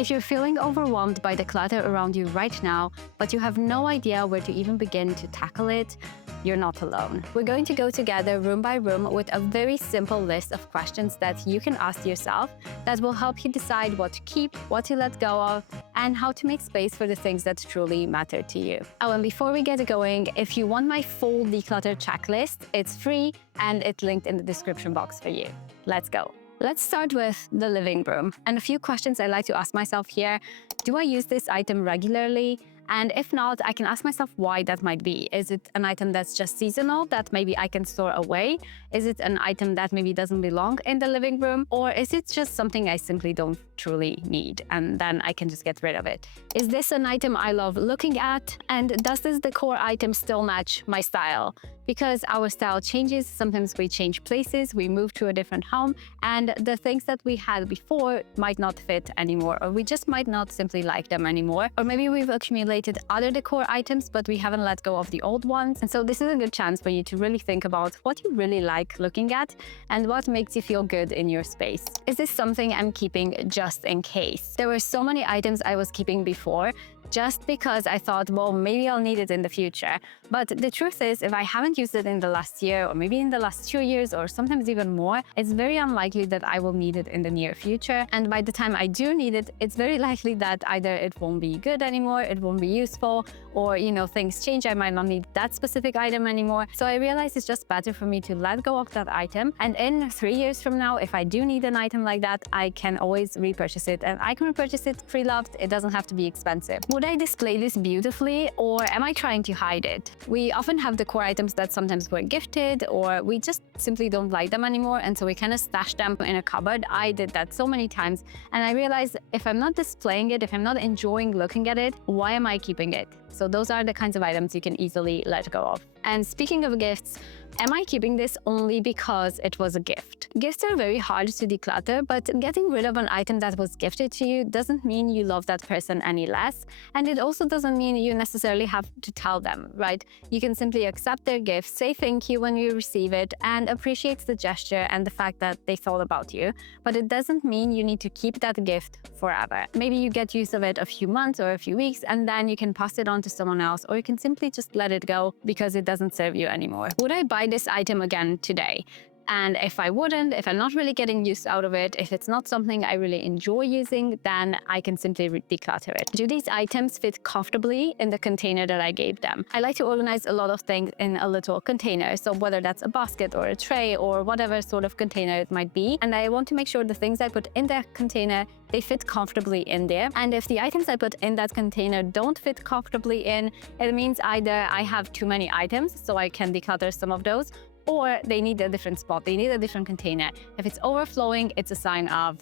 If you're feeling overwhelmed by the clutter around you right now, but you have no idea where to even begin to tackle it, you're not alone. We're going to go together room by room with a very simple list of questions that you can ask yourself that will help you decide what to keep, what to let go of, and how to make space for the things that truly matter to you. Oh, and before we get going, if you want my full declutter checklist, it's free and it's linked in the description box for you. Let's go. Let's start with the living room. And a few questions I like to ask myself here. Do I use this item regularly? And if not, I can ask myself why that might be. Is it an item that's just seasonal that maybe I can store away? Is it an item that maybe doesn't belong in the living room? Or is it just something I simply don't truly need and then I can just get rid of it? Is this an item I love looking at? And does this decor item still match my style? Because our style changes, sometimes we change places, we move to a different home, and the things that we had before might not fit anymore, or we just might not simply like them anymore. Or maybe we've accumulated other decor items, but we haven't let go of the old ones. And so this is a good chance for you to really think about what you really like looking at and what makes you feel good in your space. Is this something I'm keeping just in case? There were so many items I was keeping before just because I thought, well, maybe I'll need it in the future. But the truth is, if I haven't used it in the last year, or maybe in the last 2 years, or sometimes even more, it's very unlikely that I will need it in the near future. And by the time I do need it, it's very likely that either it won't be good anymore, it won't be useful, or, things change, I might not need that specific item anymore. So I realized it's just better for me to let go of that item. And in 3 years from now, if I do need an item like that, I can always repurchase it. And I can repurchase it pre-loved. It doesn't have to be expensive. Would I display this beautifully, or am I trying to hide it? We often have decor items that sometimes were gifted, or we just simply don't like them anymore, and so we kind of stash them in a cupboard. I did that so many times, and I realized if I'm not displaying it, if I'm not enjoying looking at it, why am I keeping it? So those are the kinds of items you can easily let go of. And speaking of gifts, am I keeping this only because it was a gift? Gifts are very hard to declutter, but getting rid of an item that was gifted to you doesn't mean you love that person any less. And it also doesn't mean you necessarily have to tell them, right? You can simply accept their gift, say thank you when you receive it, and appreciate the gesture and the fact that they thought about you. But it doesn't mean you need to keep that gift forever. Maybe you get use of it a few months or a few weeks, and then you can pass it on to someone else, or you can simply just let it go because it doesn't serve you anymore. Would I buy this item again today? And if I wouldn't, if I'm not really getting use out of it, if it's not something I really enjoy using, then I can simply declutter it. Do these items fit comfortably in the container that I gave them? I like to organize a lot of things in a little container. So whether that's a basket or a tray or whatever sort of container it might be. And I want to make sure the things I put in that container, they fit comfortably in there. And if the items I put in that container don't fit comfortably in, it means either I have too many items, so I can declutter some of those, or they need a different spot, they need a different container. If it's overflowing, it's a sign of,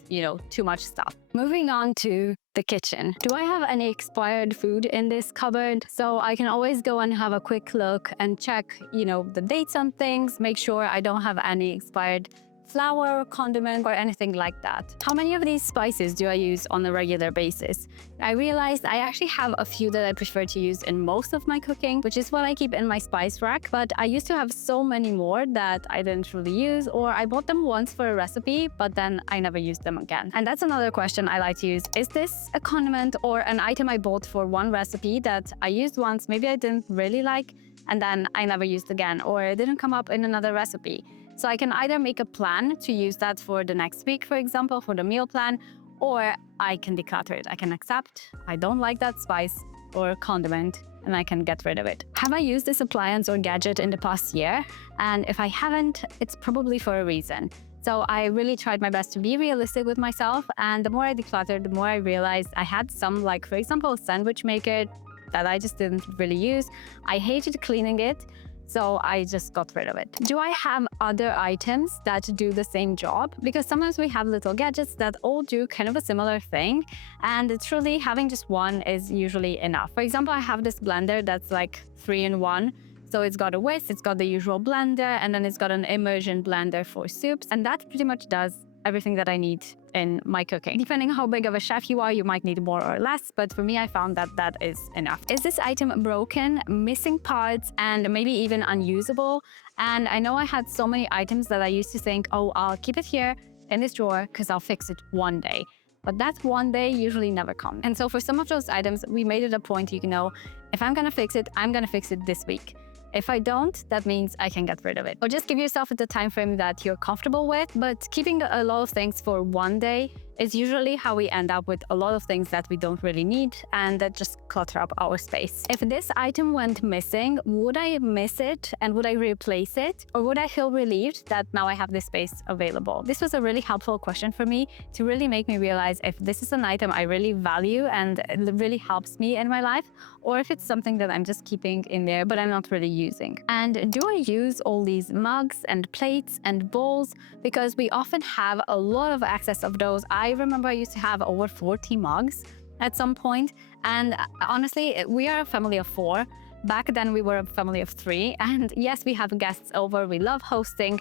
too much stuff. Moving on to the kitchen. Do I have any expired food in this cupboard? So I can always go and have a quick look and check, the dates on things, make sure I don't have any expired flour, condiment, or anything like that. How many of these spices do I use on a regular basis? I realized I actually have a few that I prefer to use in most of my cooking, which is what I keep in my spice rack, but I used to have so many more that I didn't really use, or I bought them once for a recipe, but then I never used them again. And that's another question I like to use. Is this a condiment or an item I bought for one recipe that I used once, maybe I didn't really like, and then I never used again, or it didn't come up in another recipe? So I can either make a plan to use that for the next week, for example, for the meal plan, or I can declutter it. I can accept I don't like that spice or condiment, and I can get rid of it. Have I used this appliance or gadget in the past year? And if I haven't, it's probably for a reason. So I really tried my best to be realistic with myself, and the more I decluttered, the more I realized I had some, like for example, a sandwich maker that I just didn't really use. I hated cleaning it, so I just got rid of it. Do I have other items that do the same job? Because sometimes we have little gadgets that all do kind of a similar thing, and truly having just one is usually enough. For example, I have this blender that's like 3-in-1. So it's got a whisk, it's got the usual blender, and then it's got an immersion blender for soups, and that pretty much does everything that I need in my cooking. Depending how big of a chef you are, you might need more or less, but for me, I found that that is enough. Is this item broken, missing parts, and maybe even unusable? And I know I had so many items that I used to think, oh, I'll keep it here in this drawer because I'll fix it one day. But that one day usually never comes. And so for some of those items, we made it a point, if I'm gonna fix it, I'm gonna fix it this week. If I don't, that means I can get rid of it. Or just give yourself the time frame that you're comfortable with. But keeping a lot of things for one day is usually how we end up with a lot of things that we don't really need and that just clutter up our space. If this item went missing, would I miss it and would I replace it? Or would I feel relieved that now I have this space available? This was a really helpful question for me to really make me realize if this is an item I really value and it really helps me in my life, or if it's something that I'm just keeping in there but I'm not really using. And do I use all these mugs and plates and bowls? Because we often have a lot of access of those. I remember I used to have over 40 mugs at some point. And honestly, we are a family of 4. Back then we were a family of 3. And yes, we have guests over. We love hosting,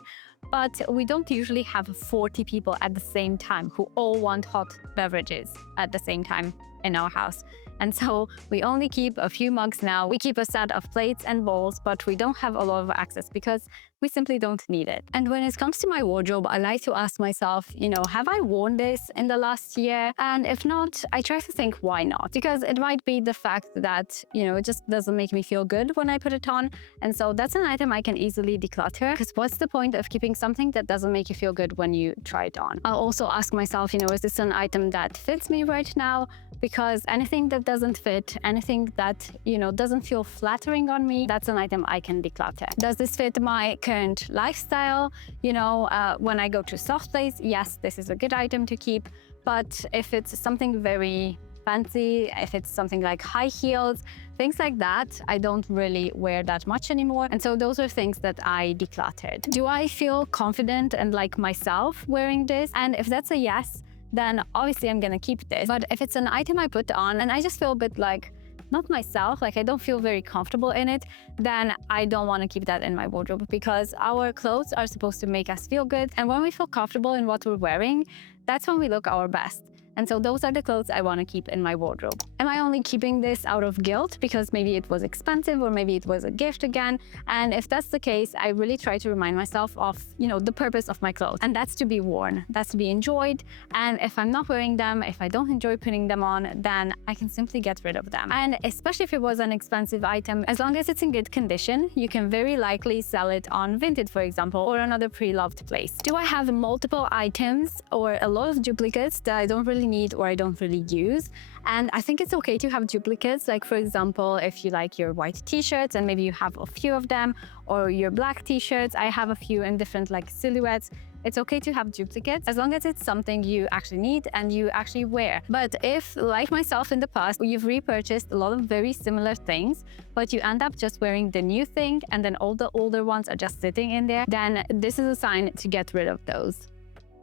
but we don't usually have 40 people at the same time who all want hot beverages at the same time in our house. And so we only keep a few mugs now. We keep a set of plates and bowls, but we don't have a lot of access because we simply don't need it. And when it comes to my wardrobe, I like to ask myself, have I worn this in the last year? And if not, I try to think why not? Because it might be the fact that, it just doesn't make me feel good when I put it on. And so that's an item I can easily declutter, because what's the point of keeping something that doesn't make you feel good when you try it on? I'll also ask myself, is this an item that fits me right now? Because anything that doesn't fit, anything that, doesn't feel flattering on me, that's an item I can declutter. Does this fit my current lifestyle? When I go to soft place, yes, this is a good item to keep. But if it's something very fancy, if it's something like high heels, things like that, I don't really wear that much anymore. And so those are things that I decluttered. Do I feel confident and like myself wearing this? And if that's a yes, then obviously I'm gonna keep this. But if it's an item I put on and I just feel a bit like not myself, like I don't feel very comfortable in it, then I don't want to keep that in my wardrobe, because our clothes are supposed to make us feel good. And when we feel comfortable in what we're wearing, that's when we look our best. And so those are the clothes I want to keep in my wardrobe. Am I only keeping this out of guilt because maybe it was expensive or maybe it was a gift again? And if that's the case, I really try to remind myself of, the purpose of my clothes. And that's to be worn, that's to be enjoyed. And if I'm not wearing them, if I don't enjoy putting them on, then I can simply get rid of them. And especially if it was an expensive item, as long as it's in good condition, you can very likely sell it on Vinted, for example, or another pre-loved place. Do I have multiple items or a lot of duplicates that I don't really need or I don't really use? And I think it's okay to have duplicates. Like, for example, if you like your white t-shirts and maybe you have a few of them, or your black t-shirts, I have a few in different silhouettes. It's okay to have duplicates as long as it's something you actually need and you actually wear. But if, like myself in the past, you've repurchased a lot of very similar things, but you end up just wearing the new thing and then all the older ones are just sitting in there, then this is a sign to get rid of those.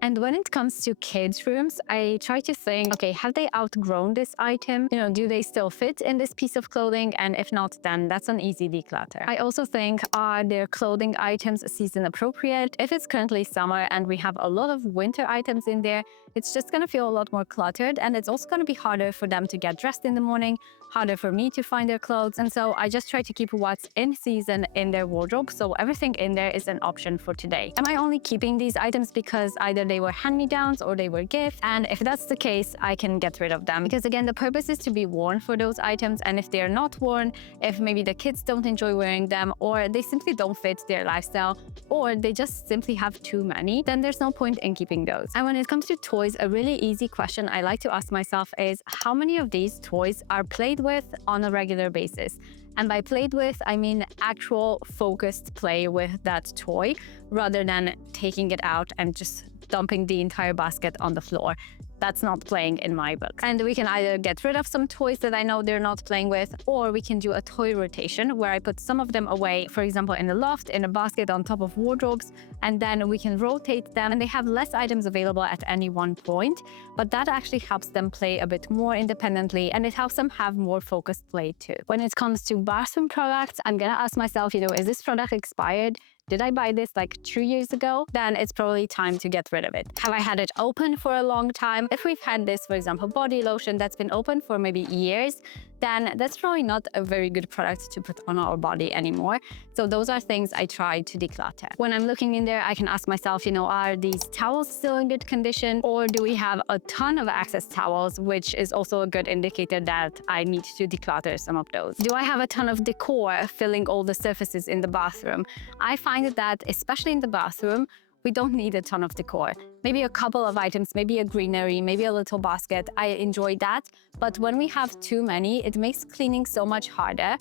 And when it comes to kids' rooms, I try to think, okay, have they outgrown this item? Do they still fit in this piece of clothing? And if not, then that's an easy declutter. I also think, are their clothing items season appropriate? If it's currently summer and we have a lot of winter items in there, it's just gonna feel a lot more cluttered, and it's also gonna be harder for them to get dressed in the morning, harder for me to find their clothes. And so I just try to keep what's in season in their wardrobe, so everything in there is an option for today. Am I only keeping these items because either they were hand-me-downs or they were gifts? And if that's the case, I can get rid of them, because again, the purpose is to be worn for those items. And if they're not worn, if maybe the kids don't enjoy wearing them, or they simply don't fit their lifestyle, or they just simply have too many, then there's no point in keeping those. And when it comes to toys, a really easy question I like to ask myself is, how many of these toys are played with on a regular basis? And by played with, I mean actual focused play with that toy, rather than taking it out and just dumping the entire basket on the floor. That's not playing in my book. And we can either get rid of some toys that I know they're not playing with, or we can do a toy rotation where I put some of them away, for example, in the loft, in a basket on top of wardrobes, and then we can rotate them and they have less items available at any one point. But that actually helps them play a bit more independently, and it helps them have more focused play too. When it comes to bathroom products, I'm gonna ask myself, is this product expired? Did I buy this 2 years ago? Then it's probably time to get rid of it. Have I had it open for a long time? If we've had this, for example, body lotion that's been open for maybe years, then that's probably not a very good product to put on our body anymore. So those are things I try to declutter. When I'm looking in there, I can ask myself, are these towels still in good condition? Or do we have a ton of excess towels, which is also a good indicator that I need to declutter some of those. Do I have a ton of decor filling all the surfaces in the bathroom? I find that, especially in the bathroom, we don't need a ton of decor. Maybe a couple of items, maybe a greenery, maybe a little basket. I enjoy that. But when we have too many, it makes cleaning so much harder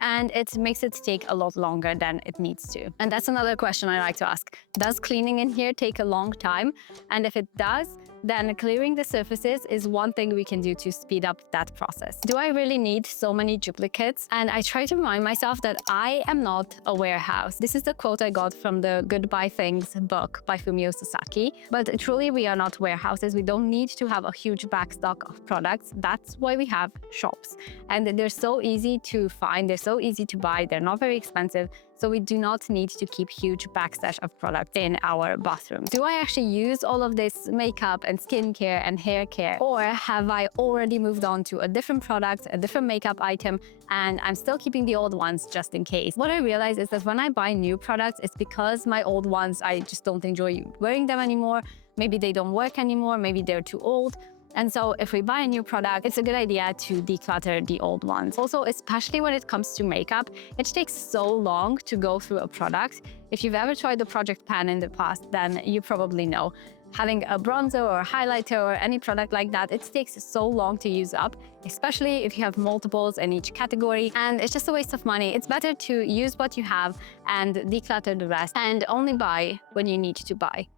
and it makes it take a lot longer than it needs to. And that's another question I like to ask. Does cleaning in here take a long time? And if it does, then clearing the surfaces is one thing we can do to speed up that process. Do I really need so many duplicates? And I try to remind myself that I am not a warehouse. This is the quote I got from the Goodbye Things book by Fumio Sasaki. But truly, we are not warehouses. We don't need to have a huge backstock of products. That's why we have shops. And they're so easy to find, they're so easy to buy, they're not very expensive. So we do not need to keep huge backstash of products in our bathroom. Do I actually use all of this makeup and skincare and hair care? Or have I already moved on to a different product, a different makeup item, and I'm still keeping the old ones just in case? What I realize is that when I buy new products, it's because my old ones, I just don't enjoy wearing them anymore. Maybe they don't work anymore, maybe they're too old. And so if we buy a new product, it's a good idea to declutter the old ones. Also, especially when it comes to makeup, it takes so long to go through a product. If you've ever tried the Project Pan in the past, then you probably know. Having a bronzer or a highlighter or any product like that, it takes so long to use up, especially if you have multiples in each category, and it's just a waste of money. It's better to use what you have and declutter the rest and only buy when you need to buy.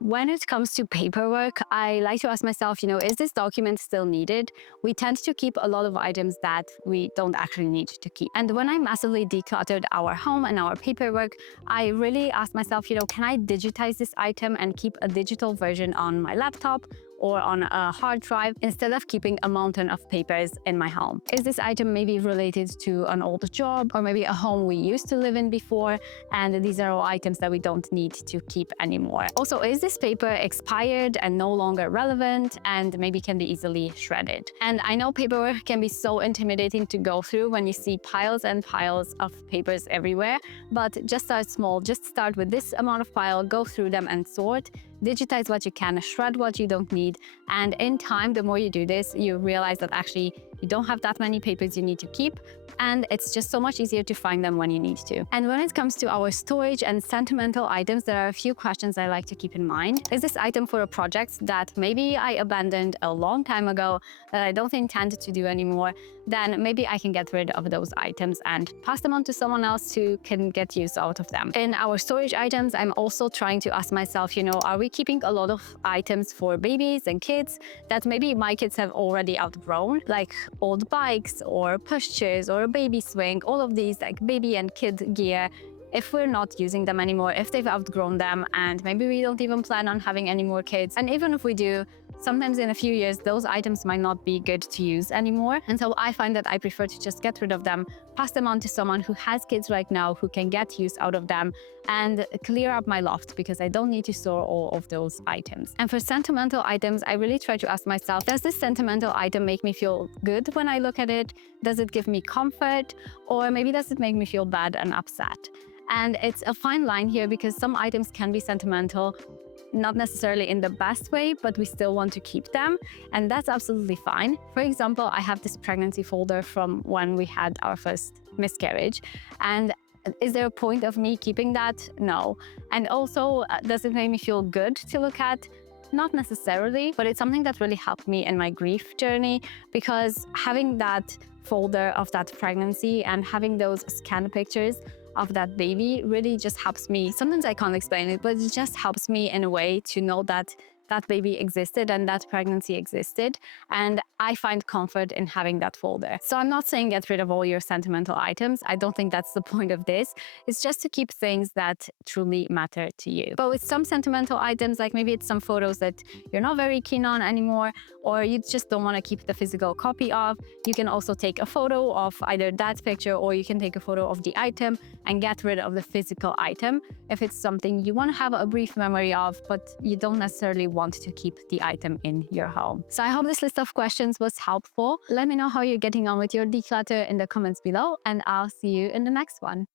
When it comes to paperwork, I like to ask myself, is this document still needed? We tend to keep a lot of items that we don't actually need to keep. And when I massively decluttered our home and our paperwork, I really asked myself, can I digitize this item and keep a digital version on my laptop or on a hard drive instead of keeping a mountain of papers in my home? Is this item maybe related to an old job or maybe a home we used to live in before, and these are all items that we don't need to keep anymore? Also, is this paper expired and no longer relevant and maybe can be easily shredded? And I know paperwork can be so intimidating to go through when you see piles and piles of papers everywhere, but just start small. Just start with this amount of file, go through them and sort. Digitize what you can, shred what you don't need, and in time, the more you do this, you realize that actually you don't have that many papers you need to keep, and it's just so much easier to find them when you need to. And when it comes to our storage and sentimental items, there are a few questions I like to keep in mind. Is this item for a project that maybe I abandoned a long time ago that I don't intend to do anymore? Then maybe I can get rid of those items and pass them on to someone else who can get use out of them. In our storage items, I'm also trying to ask myself, are we keeping a lot of items for babies and kids that maybe my kids have already outgrown, like old bikes or pushchairs or a baby swing, all of these like baby and kid gear. If we're not using them anymore, if they've outgrown them, and maybe we don't even plan on having any more kids, and even if we do, sometimes in a few years, those items might not be good to use anymore. And so I find that I prefer to just get rid of them, pass them on to someone who has kids right now, who can get use out of them, and clear up my loft because I don't need to store all of those items. And for sentimental items, I really try to ask myself, does this sentimental item make me feel good when I look at it? Does it give me comfort? Or maybe does it make me feel bad and upset? And it's a fine line here because some items can be sentimental, not necessarily in the best way, but we still want to keep them, and that's absolutely fine. For example, I have this pregnancy folder from when we had our first miscarriage, and is there a point of me keeping that? No. And also, does it make me feel good to look at? Not necessarily, but it's something that really helped me in my grief journey, because having that folder of that pregnancy and having those scanned pictures of that baby really just helps me. Sometimes I can't explain it, but it just helps me in a way to know that that baby existed and that pregnancy existed. And I find comfort in having that folder. So I'm not saying get rid of all your sentimental items. I don't think that's the point of this. It's just to keep things that truly matter to you. But with some sentimental items, like maybe it's some photos that you're not very keen on anymore, or you just don't want to keep the physical copy of, you can also take a photo of either that picture, or you can take a photo of the item and get rid of the physical item if it's something you want to have a brief memory of, but you don't necessarily want to keep the item in your home. So I hope this list of questions was helpful. Let me know how you're getting on with your declutter in the comments below, and I'll see you in the next one.